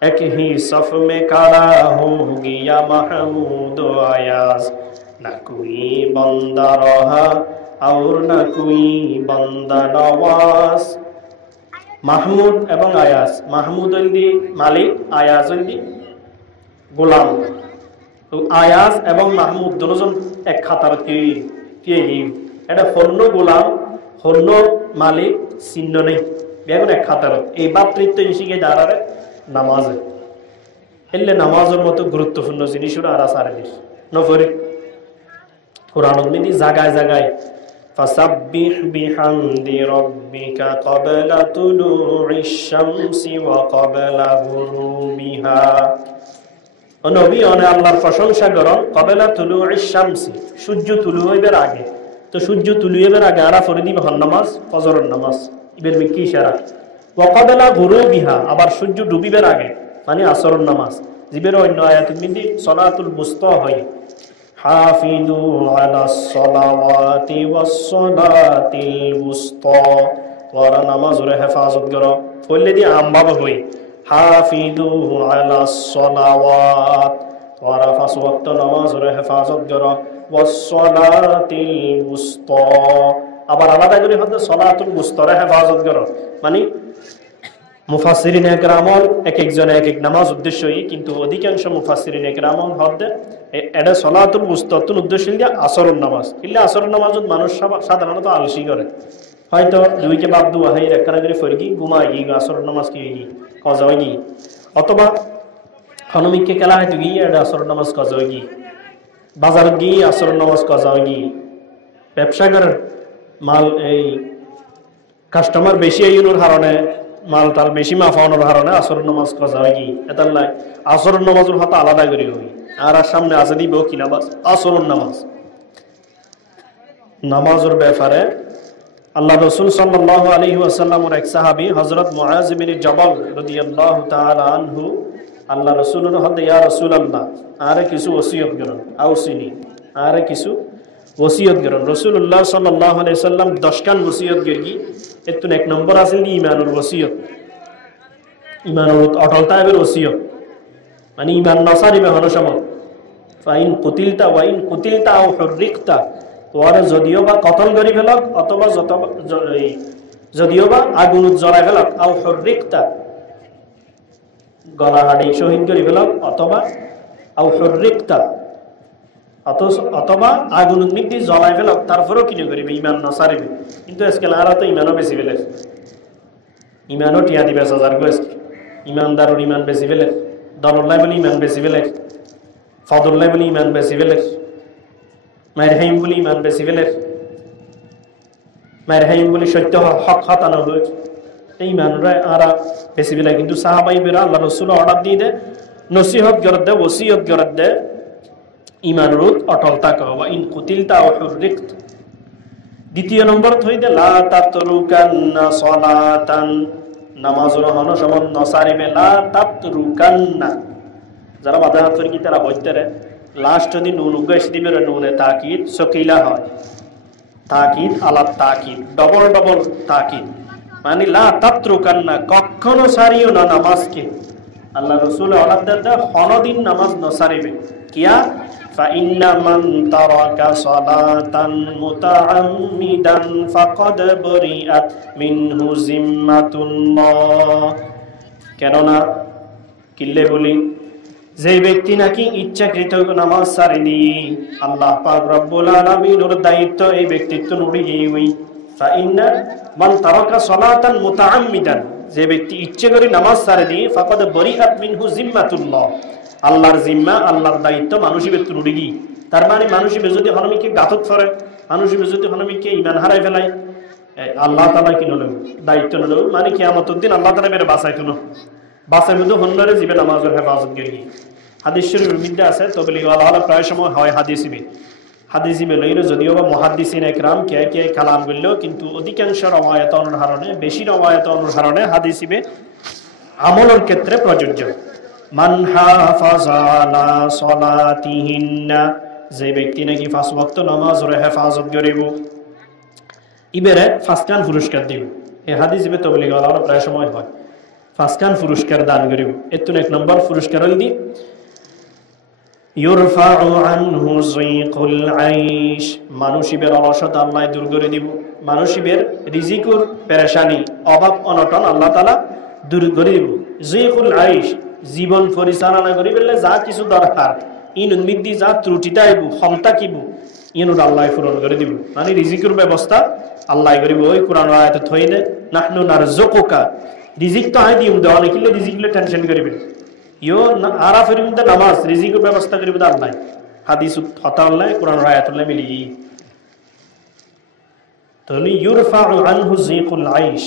एक ही सफ में खड़ा हो गया महमूद आयाज, न कोई बंदा रहा और न कोई बंदा नवाज। মাহমুদ এবং আয়াজ, মাহমুদ হইলি মালিক, আয়াজ হইলি গোলাম। তো আয়াজ এবং মাহমুদ দুজন এক খাতার এটা হন্য গোলাম হন্য মালিক চিহ্ন নেই, বেগুন এক খাতার এই বাতৃত্ব শিখে দাঁড়ারে নামাজে এলে নামাজের মতো গুরুত্বপূর্ণ জিনিস আর আছে নফরি কোরআন মিদি জায়গায় জায়গায় ফাসাব্বিহ বিহামদি রাব্বিকা ক্বাবলা তুলুইশ শামসি ওয়া ক্বাবলা গুরুবিহা, ও নবী অনে আল্লাহর প্রশংসা করন কবেলা তুলুইশ শামসি, সূর্য তুলু হইবার আগে। তো সূর্য তুলু হইবার আগে আরা পড়ে দিব হন নামাজ, ফজরের নামাজ, ইবের মিকি ইশারা। ওয়া কবেলা গুরুবিহা, আবার সূর্য ডুবিবার আগে মানে আসরের নামাজ। জিবের অন্য আয়াতের মধ্যে সলাতুল বুস্তা হয়, হাফিজু আলাস সালাওয়াতি ওয়াস সালাতিল বুস্তা, তোরা নামাজের হেফাজত করো। পড়লে দিয়ে আমভাবে হই হাফিজু আলাস সালাওয়াত, তোরা পাঁচ ওয়াক্ত নামাজের হেফাজত করো, ওয়াস সালাতিল বুস্তা, আবার আলাদা করে হতে সলাতুল বুস্তার হেফাজত করো। মানে মুফাসসিরিন একরামল এক একজন এক এক নামাজ উদ্দেশ্যই, কিন্তু অধিকাংশ মুফাসসিরিন একরামল হতে এটা সলাতুল বুস্তাতুল উদ্দেশ্য দিয়ে আসরের নামাজ। কিন্তু আসরের নামাজত মানুষ সাধারণত আলসি করে, হয়তো দুইকে বাদ দুয়া হাই একখানা করে ফের গিয়ে ঘুমাই গিয়ে আসরের নামাজ কি কজা হয়ে গিয়ে, অথবা হনমিককে খেলা হয়তো গিয়ে এটা আসরের নামাজ কজা হয়ে গিয়ে, বাজারত গিয়ে আসরের নামাজ কজা হয়ে গিয়ে, ব্যবসা করার মাল এই কাস্টমার বেশি আইনোর কারণে মাল টাল বেশি মাফানোর কারণে আসরের নামাজ কজা হয়ে গিয়ে, এটার লাই আসরের নামাজের হাতে আলাদা করে হই। আর সামনে আছে দিব কি নামাজ, আসরের নামাজ। নামাজের ব্যাপারে আল্লাহ রাসূল সাল্লাল্লাহু আলাইহি ওয়াসাল্লামের এক সাহাবী হযরত মুআজ ইবনে জাবাল রাদিয়াল্লাহু তাআলা আনহু আল্লাহ রাসূলের হাতে, ইয়া রাসূলুল্লাহ আরে কিছু ওসিয়ত করুন, আউসিনি আরে কিছু ওসিয়ত করুন। রাসূলুল্লাহ সাল্লাল্লাহু আলাইহি ওয়াসাল্লাম 10 খান ওসিয়ত করগি। এতুন এক নম্বর আছে ঈমানুল ওসিয়ত, ঈমানুল অটলতায়ের ওসিয়ত, মানে ঈমান নসারিবে হলো সময় ফাইন কুতিলতা ওয়াইন কুতিলতা আও হুররিকতা, তোরে যদিও বা কতল করি ফেলক অথবা যদিও বা আগুনত জ্বলাই ফেলক, আও হুররিকতা গলা হাড়ি শহীদ করি ফেলক, অথবা আও হুররিকতা অথবা আগুনত মিটি জ্বলাই ফেলক, তারপরেও কিনে করিবে ঈমান নসারিবে। কিন্তু আজকে আর তো ঈমানও বেশি ফেলে, ঈমানও টিয়া দিবে হাজার গোয়েস্ট, ঈমানদারের ঈমান বেশি ফেলে, দরল্লাই বলে ঈমান বেশি ফেলে, ফদল্লাই বলে ঈমান বেশি ফেলে, মায়ের বলি ইমান বেশি ফেলে, মায়ের বলি সত্য হক হাতানো হয়েছে, এই ইমানরা আরা বেশি ফেলে। কিন্তু সাহাবাই বেরা আল্লাহ রসুল অর্ডার দিয়ে দেয়, নসিহত গরত দেয়, ওসিয়ত গরত দেয়, ইমান রুদ অটল থাকা বা ইন কুতিলতা আও হুররিকতা। দ্বিতীয় নম্বর হইতে লা তাতরুকান্না সালাতান, নামাজের হন সমান নসারিবে, লা তাতরুকান্না, যারা বাধা হাত করে কি তারা বলতে রে লাস্ট যদি নুন উগাইশ দিবে, নুনে তাকিদ সকিলা হয়, তাকিদ আলা তাকিদ, ডবল ডবল তাকিদ, মানে লা তাতরুকান্না, কখনো সারিও না নামাজকে। আল্লাহ রাসূল অর্ডার দেন হনদিন নামাজ নসারিবে, কিয়া ফাইন্না মান তারাকা সালাতান মুতাআম্মিদান ফাকাদ বরিআত মিনহু জিম্মাতুল্লাহ। কেননা কিল্লে বলি, যে ব্যক্তি নাকি ইচ্ছাকৃত নামাজ সারি দি, আল্লাহ পাক রব্বুল আলামিনের দায়িত্ব এই ব্যক্তিত্ব নুড়ি গিয়ে ফাইন্না মান তারাকা সালাতান মুতাআম্মিদান, যে ব্যক্তি ইচ্ছে করে নামাজ সারি দি, ফাকাদ বরিআত মিনহু জিম্মাতুল্লাহ, আল্লাহর জিম্মা আল্লাহর দায়িত্ব মানুষের নুড়ি গিয়ে। তার মানে মানুষের যদি হনমিকে গাতত করে, মানুষের যদি হনমিকে ঈমান হারাই ফেলায়, আল্লাহ তাআলা কি নলেন দায়িত্ব নল, মানে কিয়ামতের দিন আল্লাহ তাআলা বের বাঁচাইতো না, বাঁচাই মধ্যে হন্নরে জীবে নামাজের হেফাজত করি। হাদিস শরীফের মধ্যে আছে, তবে আল্লাহ প্রায় সময় হয় হাদিসিবে লইলে যদিও বা মুহাদ্দিসিন একরাম কে কে কালাম করলেও, কিন্তু অধিকাংশ রওয়ায়াত অনুধারণে, বেশি রওয়ায়াত অনুধারণে হাদিসিবে আমলের ক্ষেত্রে প্রযোজ্য। মান হাফাযা আলা সালাতিহিন্না, যে ব্যক্তি নাকি পাঁচ ওয়াক্ত নামাজের হেফাজত করিব, ইবেরে ফাস্টান পুরস্কার দিব। এই হাদিসিবে তবে আল্লাহ প্রায় সময় হয় ফাস্টান পুরস্কার দান করিব। এর এক নম্বর পুরস্কার হল দি ইউরফাউ আনহু যায়কুল আইশ, মানুষিবের অলসতা আল্লাহ দূর করে দিব, মানুষিবের রিজিকুর পেরেশানি অভাব অনটন আল্লাহ তাআলা দূর করে দিব। যায়কুল আইশ, জীবন পরিচালনা করি বললে যা কিছু দরকার, ইন উম্মিদি যা ত্রুটিটা আইব ক্ষমতা কিব, ইনুর আল্লাহ পূরণ করে দিব, মানে রিজিকুর ব্যবস্থা আল্লাহ করিব। ওই কোরআন আয়াতে থই দে নাহনু নারযুকুকা, রিজিক তো আই দিম দেওয়া নাকিলে রিজিকলে টেনশন করিবে, ইয়ো আরাফের মধ্যে নামাজ রিজিকের ব্যবস্থা করিবে আল্লাহ, হাদিস হতা আল্লাহ কোরআন আয়াতুল্লাহ মিলি। তাহলে ইউরফাউ আনহু যায়কুল আইশ,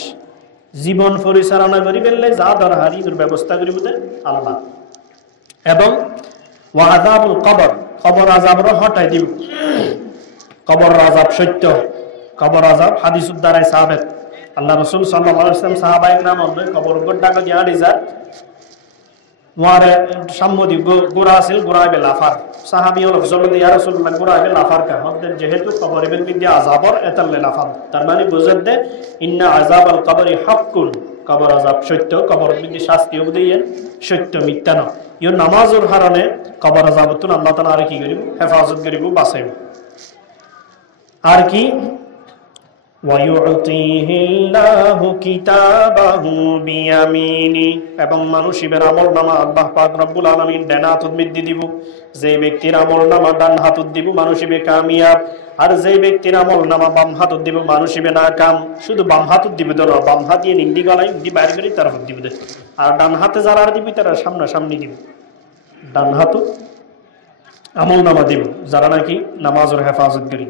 জীবন পরিচালনা করিবে যা দরকার ইনুর ব্যবস্থা করিবে আল্লাহ। এবং ওয়া আযাবুল কবর, কবর আযাবর হটাই দিব। কবর আযাব সত্য, কবর আযাব হাদিসুদ দ্বারাই সাবিত। আল্লাহ রাসূল সাল্লাল্লাহু আলাইহি ওয়াসাল্লাম সাহাবায়ে কেরাম অন্য কবর গড্ডা গিয়া দিজা ওয়ারে সাম্মদি গোরা আছিল, গোরা বেলাফার সাহাবী হল ফজল ইয়া রাসূলুল্লাহ গোরা বেলাফার কা হদ যেহেতু কবর ইবেন বিদ্যা আযাবর এতাল লাফার, তার মানে বুঝাত দে ইন্না আযাবাল কবরি হাক্কুন, কবর আযাব সত্য, কবর বিদ্যা শাস্তি উবদিয়ে সত্য মিথ্যা না। ইও নামাজের কারণে কবর আযাবতুন আল্লাহ তাআলা আর কি করিব, হেফাজত করিব, বাঁচাইব। আর কি ওয়ায়ুতিহিল্লাহু কিতাবাহু বিয়ামিনি, এবং মানুষের আমলনামা আল্লাহ পাক রব্বুল আলামিন ডান হাতত মিদ্দি দিব। যে ব্যক্তির আমলনামা ডান হাতত দিব মানুষিবে কামিয়াব, আর যে ব্যক্তির আমলনামা বাম হাতত দিব মানুষিবে নাকাম। শুধু বাম হাতত দিব তো না, বাম হাত দিয়ে নিন্দি গলাই দি বাইরে করে তার হাত দিব, আর ডান হাতে যারা দিব তারা সামনাসামনি দিব। ডান হাত আমলনামা দিব যারা নাকি নামাজের হেফাজত করি।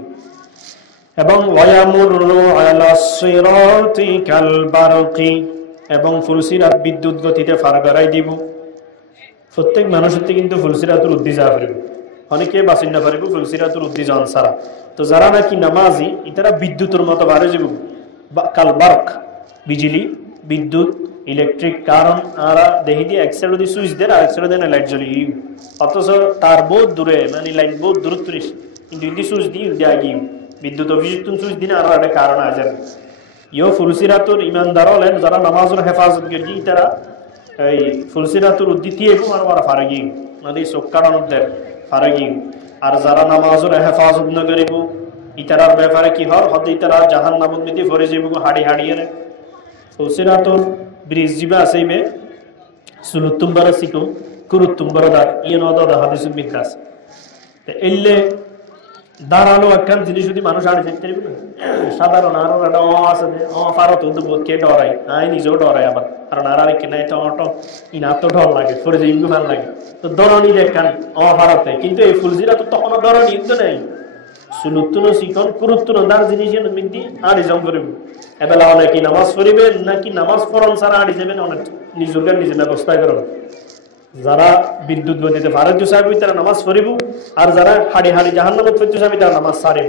এবং ওয়ায়ামুরু আলাস সিরাতি কাল বারকি, এবং ফুলসিরাত বিদ্যুৎ গতিতে পার করাই দিব। প্রত্যেক মানুষের কিন্তু ফুলসিরাতুর উদ্দি যা পারিব, অনেকে বাঁচিন না পারিব ফুলসিরাতুর উদ্দি জন সারা। তো যারা নাকি নামাজি ইতারা বিদ্যুতের মতো বাড়ে যাব, কাল বারক বিজলি বিদ্যুৎ ইলেকট্রিক। কারণ আরা দেখি দিয়ে এক সাইড দিয়ে সুইচ দেয় আর এক সাইড দিয়ে লাইট জ্বলি, অথচ তার বহুত দূরে মানে লাইট বহুত দূরত্ব, কিন্তু ইদি সুইচ দিয়ে ইদি আগিয়ে বিদ্যুৎ অফিস সুইচ দিন আর একটা কারণ আছে। ইও ফুলসিরাতুর ইমানদার হলেন যারা নামাজের হেফাজত করি, তারা এই ফুলসিরাতুর উদ্দিতি এবং আর ফারাগি মানে চোখ কাটানোর দেয় ফারাগি। আর যারা নামাজের হেফাজত না করিব ইতারার ব্যাপারে কি হল, হতে ইতারা জাহান্নামত মিতি ফরে যাইব হাড়ি হাড়িয়ে। ফুলসিরাতুর ব্রিজ জিবা আছেইবে সুলুত্তুম্বার সিকুম কুরুত্তুম্বার দার ইয়ে নদা হাদিসুল বিকাশ এলে দাঁড়ালো একখান জিনিস যদি মানুষ আড়ে যেতে পারবে না। সাধারণ আরো একটা আছে পারত বোধ কে ডরাই, আই নিজেও ডরাই আবার, কারণ আর আরেক নাই তো অটো ইনার তো ডর লাগে, ফরে যে ইন্দু ভাল লাগে তো দরনি দেখান পারতে। কিন্তু এই ফুলজিরা তো তখনও দরনি ইন্দু নেই, সুলুত্তুন শিখন কুরুত্তুন দার জিনিস মিন্দি আড়ি জম করিব। এবেলা অনেকে নামাজ পড়িবেন নাকি নামাজ পড়ন ছাড়া আড়ি যাবেন, অনেক নিজের নিজে ব্যবস্থা করবেন। যারা বিদ্যুৎ গতিতে ভারত চাইবি তারা নামাজ পড়িব, আর যারা হাড়ি হাড়ি জাহান্নামত পড়তে চাইবি তারা নামাজ ছাড়িব।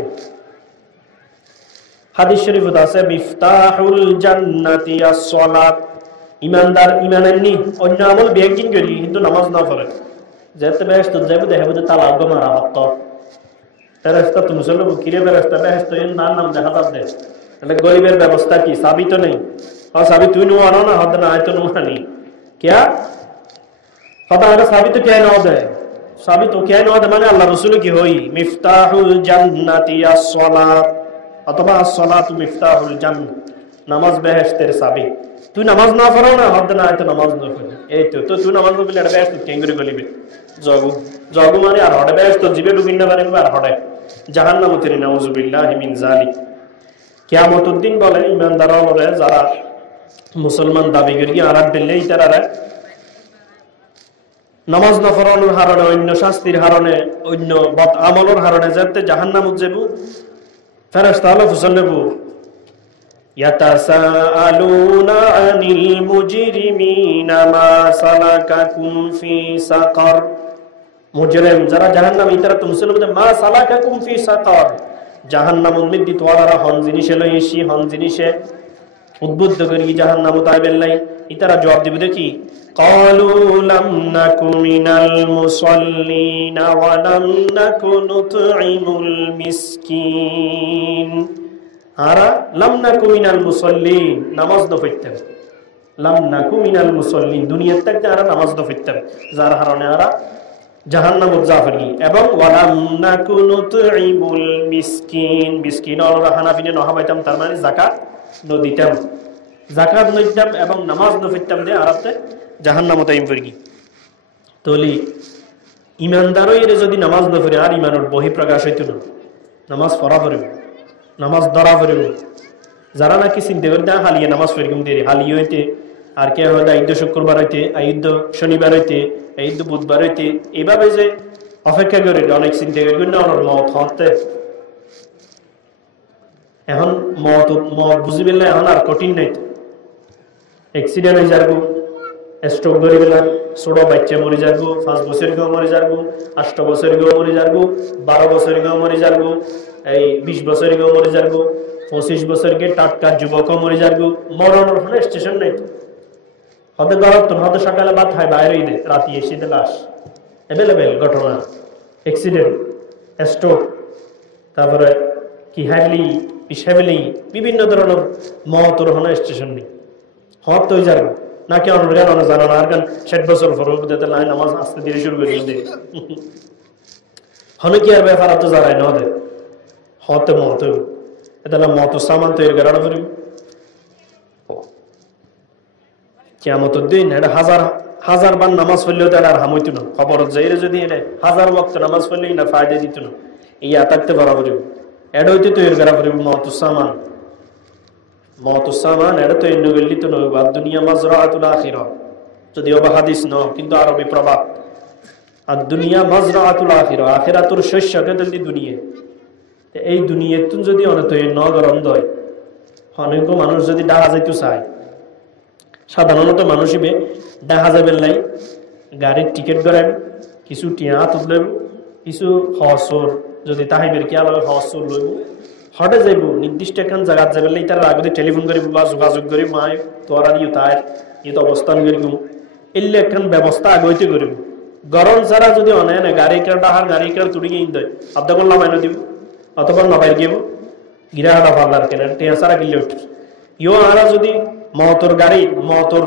হাদিস শরীফত আছে মিফতাহুল জান্নাতি আস-সালাত, ইমানদার ইমানের নি অন্য আমল বেগিন করি কিন্তু নামাজ না পড়ে যেতে বেহেশত যাইব, দেখাবো যে তালা আগ মারা হত ফেরেশতা তো মুসলমান কিরে ফেরেশতা বেহেশত এর নাম দেখা যাবে। তাহলে গরিবের ব্যবস্থা কি? সাবি তো নেই, আর সাবি তুই নো আনো না হদ না আয় তো নো আনি क्या पता है साबित क्या ना होता है, साबित तो क्या ना होता है माने अल्लाह रसूल की होई मिफ्ताहुल जन्नति अस्सलात अथवा अस्सलातु मिफ्ताहुल जन्न, नामाज बेहेश्तेर साबी। তুই নামাজ না পড়ো না হদ না আয় তো নামাজ না পড়ি এই তো তুই নামাজ না পড়লে এটা বেহেশত কেঙ্গুরি গলিবে জগু জগু মানে আর হড়ে বেহেশত জিবে ডুবিন না পারে আর হড়ে জাহান্নাম তেরি নাউযুবিল্লাহি মিন যালিক। কিয়ামতের দিন বলে ইমানদাররা বলে যারা মুসলমান দাবি করি আর দিলে ইতারারা নামাজ না পড়ানোর কারণে অন্য শাস্তির কারণে অন্য বদ আমলের কারণে যাতে জাহান্নামত যাবো ফেরেশতা হলো ফুসলবু ইয়াতাসাআলুনা আনিল মুজরিমিনা মা সালাকাকুম ফি সাকার, মুজরিম যারা জাহান্নামী তারা তো মুসলবু মা সালাকাকুম ফি সাকার, জাহান্নামত মিদ্দি তোয়ারা হন জিনিসে লইছি হন জিনিসে উদ্বুদ্ধ করি জাহান্নামত আইবেন লাই। ইতারা জবাব দিবে দেখি قالوا لم نك من المصلين ولم نك نطعم المسكين, আরা লাম নাকু মিনাল মুসাল্লিন নামাজ না পড়তেন, লাম নাকু মিনাল মুসাল্লিন দুনিয়ার থাকতে আরা নামাজ না পড়তেন যার কারণে আরা জাহান্নামত যাবেন। এবং ওয়ালাম নাকু নুতঈমুল মিসকিন, মিসকিন ওরা হানাফিনে নহাবাইতাম তার মানে যাকাত ন দিতাম, যাকাত নইতাম এবং নামাজ ন পড়তাম দে আরাতে জাহান্নামত আইম পড়ি। তলি ইমানদারই এর যদি নামাজ না পড়ে আর ইমানের বহিঃপ্রকাশ হইতো না, নামাজ পড়া পড়বে নামাজ ধরা পড়বে। যারা নাকি চিন্তা করে না হালিয়ে নামাজ পড়িম দেরি হালিয়ে হইতে আর কে হয় ঈদ শুক্রবার হইতে ঈদ শনিবার হইতে ঈদ বুধবার হইতে এইভাবে যে অপেক্ষা করে অনেক চিন্তা করি না ওনার মত হতে এখন মত মত বুঝি পেলে এখন আর কঠিন নাই, অ্যাক্সিডেন্ট হয়ে যাবো স্ট্রোক ধরে পেলাম ছোট বাচ্চা মরে যাবো, 5 বছর কেউ মরে যাবো, 8 বছর কেউ মরে যাবো, 12 বছর কেউ মরে যাবো, এই 20 বছর কেউ মরে যাবো, 25 বছর কে টাটকা যুবক মরে যাবো। মরণের কোনো স্টেশন নেই। হতে গরত হতে সকালে বাদ হয় বাইরে দে, রাতে এসে দে লাশ অ্যাভেলেবেল ঘটনা, অ্যাক্সিডেন্ট, স্ট্রোক, তারপরে কি হ্যাভলি পিসাবলি বিভিন্ন ধরনের মতর হন স্টেশন নেই। হত তো যাবে নাকি অন্য গান অনেক জানো না, আর গান 60 বছর পর যাতে লাইন নামাজ আসতে ধীরে শুরু করে দে হনে কি আর ব্যাপার তো জানাই না দে হতে মত এটা মত সামান তৈরি করার পরে কিয়ামতের দিন এটা হাজার বার নামাজ পড়লেও তার আর হামইতো না। খবর যাইরে যদি এটা 1000 ওয়াক্ত নামাজ পড়লেই না ফায়দা দিত না। এই আতাকতে বরাবর এটা হইতে তৈরি করা পরে মতুসামান এটা তো এন্ড গেলি তো নয়। আর দুনিয়া মাজরাআতুল আখিরা যদিও বা হাদিস ন, কিন্তু আরবি প্রবাদ। আর দুনিয়া মাজরাআতুল আখিরা, আখিরাতুর শস্যকে দিল্লি দুনিয়া। এই দুনিয়ার তুন যদি অনেক ন গরম হয়, অনেক মানুষ যদি ডাহা যাইতে চায়, সাধারণত মানুষ হিসেবে দেখা যাবে নাই গাড়ির টিকিট করেন, কিছু টিয়া তুললেন, কিছু হসর যদি তাহিবের কি আলাদা হসর লইব, হটে যাইব নির্দিষ্ট একখান জায়গা যাবে তার আগে টেলিফোন করিব বা যোগাযোগ করি মায় তোরা দিও তার ইয়ে অবস্থান করিব, এলে একখান ব্যবস্থা আগইতে করিব। গরম ছাড়া যদি অনেক গাড়ি কেউ ডাহার গাড়ি কেউ তুড়ি গিয়ে দেয় আধা করলাম মাইনে দিব, অতক্ষণ নবাই গিয়ে গিরাহাটা ভাবলার কেন টিয়া ছাড়া কিনলে উঠ ইও আরা যদি মতর গাড়ি মতর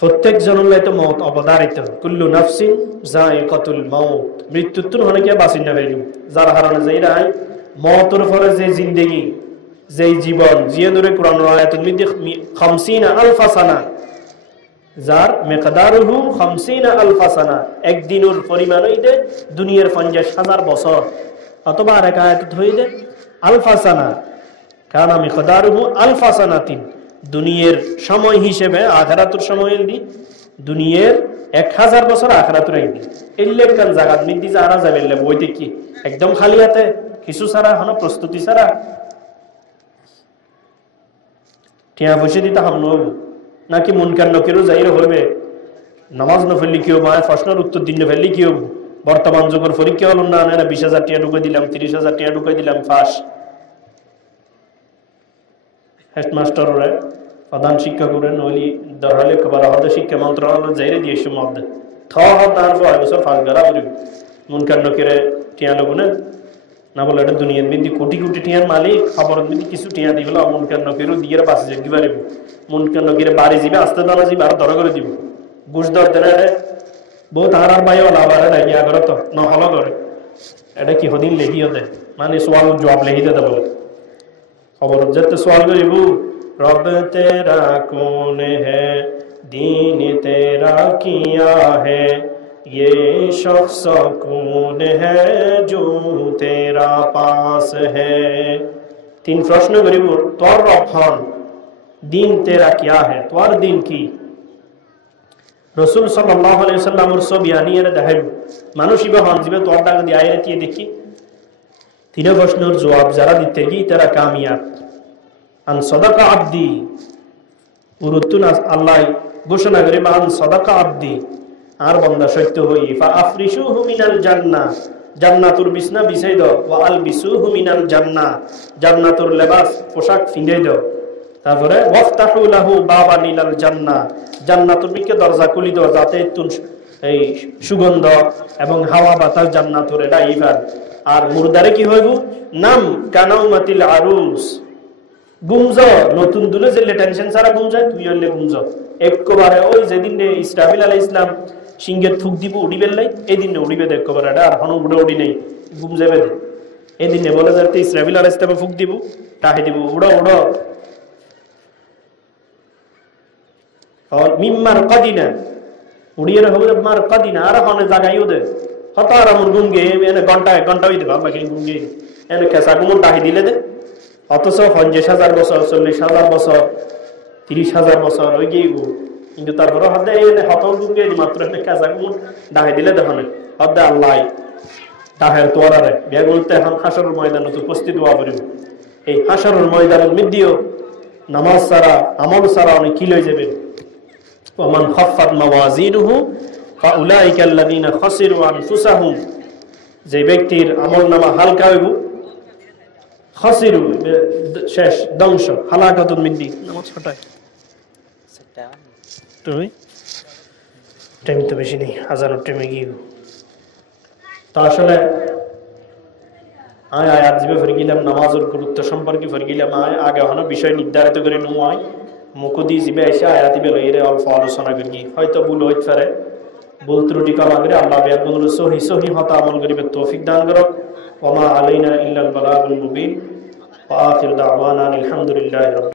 প্রত্যেক জনের তো মত অবধারিত। কুল্লু নাফসিন যায়িকাতুল মাউত, মৃত্যুর তো হনে কি বাঁচিন না পাইল। যার হারানো যাই রাই মতর ফলে যে জিন্দেগি, যে জীবন জিয়ে ধরে কোরআন আয়াতুল মধ্যে 50 আলফ সানা, যার মিকদারুহু 50 আলফ সানা, একদিনের পরিমাণ হইতে দুনিয়ার 50,000 বছর। অথবা আর এক আয়াত হইতে আলফ সানা কারণ মিকদারুহু আলফ সানাতিন, দুনিয়ার সময় হিসেবে আখিরাতের সময় দি দুনিয়ার 1000 বছর আখিরাতের আইদি। এলে কান জায়গাত মিদি যারা যাবে বইতে কি একদম খালি হাতে কিছু ছাড়া হন প্রস্তুতি ছাড়া টিয়া বসে দিতে হাম নব নাকি মুনকার নকিরও যাইরে হইবে। নামাজ না ফেললি কি হবো, প্রশ্নের উত্তর দিন ফেললি কি হবো। বর্তমান যুগের পরীক্ষা হল না 20,000 টাকা ঢুকে দিলাম, 30,000 টাকা ঢুকে দিলাম, ফাঁস। হেডমাস্টাররা প্রধান শিক্ষক নলি ধরলে কবার হতে শিক্ষা মন্ত্রণালয় যাইরে দিয়ে মধ্যে তার 5 বছর ফাঁস গড়া করি মুনকার নকিরে টিয়া লোগুনে না বলে এটা দুনিয়ার মধ্যে কোটি কোটি টিয়ার মালিক, খবরের মধ্যে কিছু টিয়া দিবল মুনকার নকিরও দিয়ে বাঁচে যাই পারিব। মুনকার নকিরে বাড়ি যাবে, আস্তে দানা যাবে, আর ধরা করে দিব ঘুষ দর দেনা বহুত আর বাইও লাভ আর নাই ইয়া করে তো নহল করে এটা কি হদিন লেখিও দেয় মানে সোয়াল জবাব লেখি দে বলে খবর যেতে সোয়াল করিব। রব তেরা কোন হ্যাঁ दीन तेरा किया है, ये शख्स कौन है जो तेरा पास है। 3 প্রশ্ন করিব তোর রব হন, দিন তেরা কিয়া হে, তোর দিন কি। রাসূল সাল্লাল্লাহু আলাইহি ওয়াসাল্লামের সব ইয়ানিয়ে দেখাইব মানুষ ইবা হন জিবে তোর টাকা দিয়ে আইরে দিয়ে দেখি। 3 প্রশ্নের জবাব যারা দিতে গিয়ে তারা কামিয়াব। আন সাদাকা আব্দি, উরুতুন আল্লাহ ঘোষণা করে মান সাদাকা আব্দি, আর বান্দা সত্য হই ফা আফরিশুহু মিনাল জান্নাহ, জান্নাতুর বিছনা বিছাই দাও, ওয়া আলবিসুহু মিনাল জান্নাহ, জান্নাতুর লেবাস পোশাক পিন্দাই দাও। তারপরে ওয়াফতাহু লাহু বাবান ইলাল জান্নাহ, জান্নাতুর দিকে দরজা খুলি দাও যাতে এই সুগন্ধ এবং হাওয়া বাতাস জান্নাতুর এটা ইভার। আর মুরদারে কি হইব নাম কানাউমাতিল আরুস, গুমজ নতুন দুলে যে টেনশন ছাড়া গুম যায় তুই হইলে গুমজ একবারে ওই যেদিন ইসরাফিল আলাইহিস সালাম সিংহের থুক দিব উড়িবেন নাই এই দিনে উড়িবে দেখ একবারে এটা আর হন উড়ে উড়ি নেই গুম যাবে এই দিনে বলে যাতে ইসরাফিল আলাইহিস সালাম ফুক দিব তাহে দিব উড়ো উড়ো। আর মিম্মার কাদিনা উড়িয়ে হবে মার কাদিনা আর হনে জাগাইও দে হতার আমর গুম গে এনে ঘন্টা হইতে বাবা কি গুম গে এনে কেসা গুম তাহে দিলে দে। অথচ 50,000 বছর 40,000 বছর 30,000 বছর ওই গিয়েব কিন্তু তারপরে হদে হত গুঙ্গে মাত্র কাঁচা গুণ ডাহে দিলে দেখো হদে আল্লাহ ডাহের তোয়ারে বিয়া বলতে এখন হাসরের ময়দানে উপস্থিত হওয়া পড়িব। এই হাসরের ময়দানের মধ্যেও নামাজ ছাড়া আমল ছাড়া অনেক কি লই যাবে ওমান খাফফাত মাওয়াজিনুহু ফাউলাইকা আল্লাযীনা খাসিরু আনফুসাহুম, যে ব্যক্তির আমলনামা হালকা হইব, খাসিরু শেষ, ধ্বংস, হালাকাতুন মিদ্দি। নামাজ ছটায় তুমি টাইম তো বেশি নেই, আজানের টাইমে গিয়ে তো আসলে আমি আয়াত জিবে ফিরে গেলাম, নামাজের গুরুত্ব সম্পর্কে ফিরে গেলাম। আগে হনো বিষয় নির্ধারিত করে নয় মুকুদি জিবে এসে আয়াতি বেলো এর অল্প আলোচনা করি, হয়তো ভুল হইতে পারে, ভুল ত্রুটি করা করে আল্লাহ বিয়াগুলো সহি হতা আমল করিবে তৌফিক দান করো। ওমা আলাইনা ইল্লাল বালাগুল মুবিন। ওয়া আখিরু দাওয়ানা আলহামদুলিল্লাহি রাব্বিল